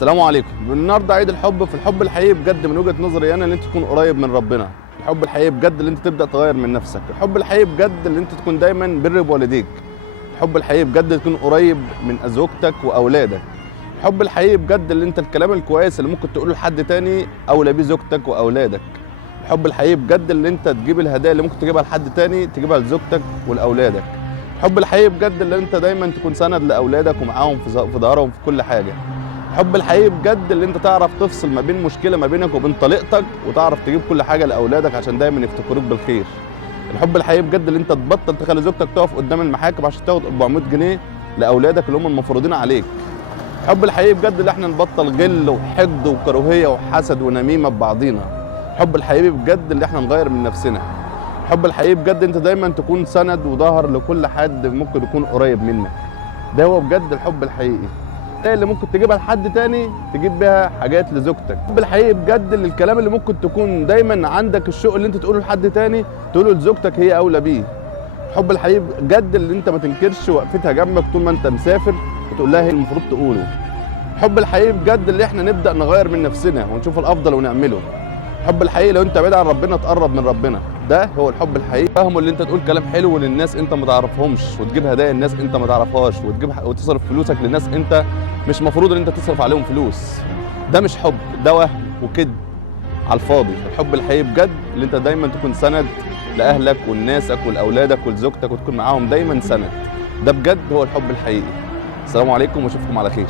السلام عليكم. النهارده عيد الحب. في الحب الحقيقي بجد من وجهة نظري انا ان انت تكون قريب من ربنا. الحب الحقيقي بجد اللي انت تبدا تغير من نفسك. الحب الحقيقي بجد اللي انت تكون دايما بر بوالديك. الحب الحقيقي بجد تكون قريب من زوجتك واولادك. الحب الحقيقي بجد اللي انت الكلام الكويس اللي ممكن تقوله لحد تاني اولى بيه زوجتك واولادك. الحب الحقيقي بجد اللي انت تجيب الهدايا اللي ممكن تجيبها لحد تاني تجيبها لزوجتك ولاولادك. الحب الحقيقي بجد اللي انت دايما تكون سند لاولادك ومعاهم في ظهرهم في كل حاجه. الحب الحقيقي بجد اللي انت تعرف تفصل ما بين مشكله ما بينك وبين طليقتك وتعرف تجيب كل حاجه لاولادك عشان دايما يفتكروك بالخير. الحب الحقيقي بجد اللي انت تبطل تخلي زوجتك تقف قدام المحاكم عشان تاخد 400 جنيه لاولادك اللي هم المفروضين عليك. الحب الحقيقي بجد اللي احنا نبطل غل وحقد وكراهيه وحسد ونميمه ببعضينا. الحب الحقيقي بجد اللي احنا نغير من نفسنا. الحب الحقيقي بجد انت دايما تكون سند وظهر لكل حد ممكن يكون قريب منك. ده هو بجد الحب الحقيقي. ده اللي ممكن تجيبها لحد تاني تجيب بيها حاجات لزوجتك. الحب الحقيقي بجد اللي الكلام اللي ممكن تكون دايما عندك الشوق اللي انت تقوله لحد تاني تقوله لزوجتك هي اولى بيه. الحب الحقيقي بجد اللي انت ما تنكرش وقفتها جنبك طول ما انت مسافر وتقول لها هي المفروض تقوله. الحب الحقيقي بجد اللي احنا نبدا نغير من نفسنا ونشوف الافضل ونعمله. الحب الحقيقي لو انت بعيد عن ربنا تقرب من ربنا. ده هو الحب الحقيقي. فاهمه اللي انت تقول كلام حلو للناس انت ما تعرفهمش وتجيب هدايا للناس انت ما تعرفهاش وتصرف فلوسك للناس انت مش مفروض ان انت تصرف عليهم فلوس. ده مش حب، ده وهم وكذب على الفاضي. الحب الحقيقي بجد اللي انت دايما تكون سند لاهلك ولناسك ولاولادك ولزوجتك وتكون معاهم دايما سند. ده بجد هو الحب الحقيقي. السلام عليكم واشوفكم على خير.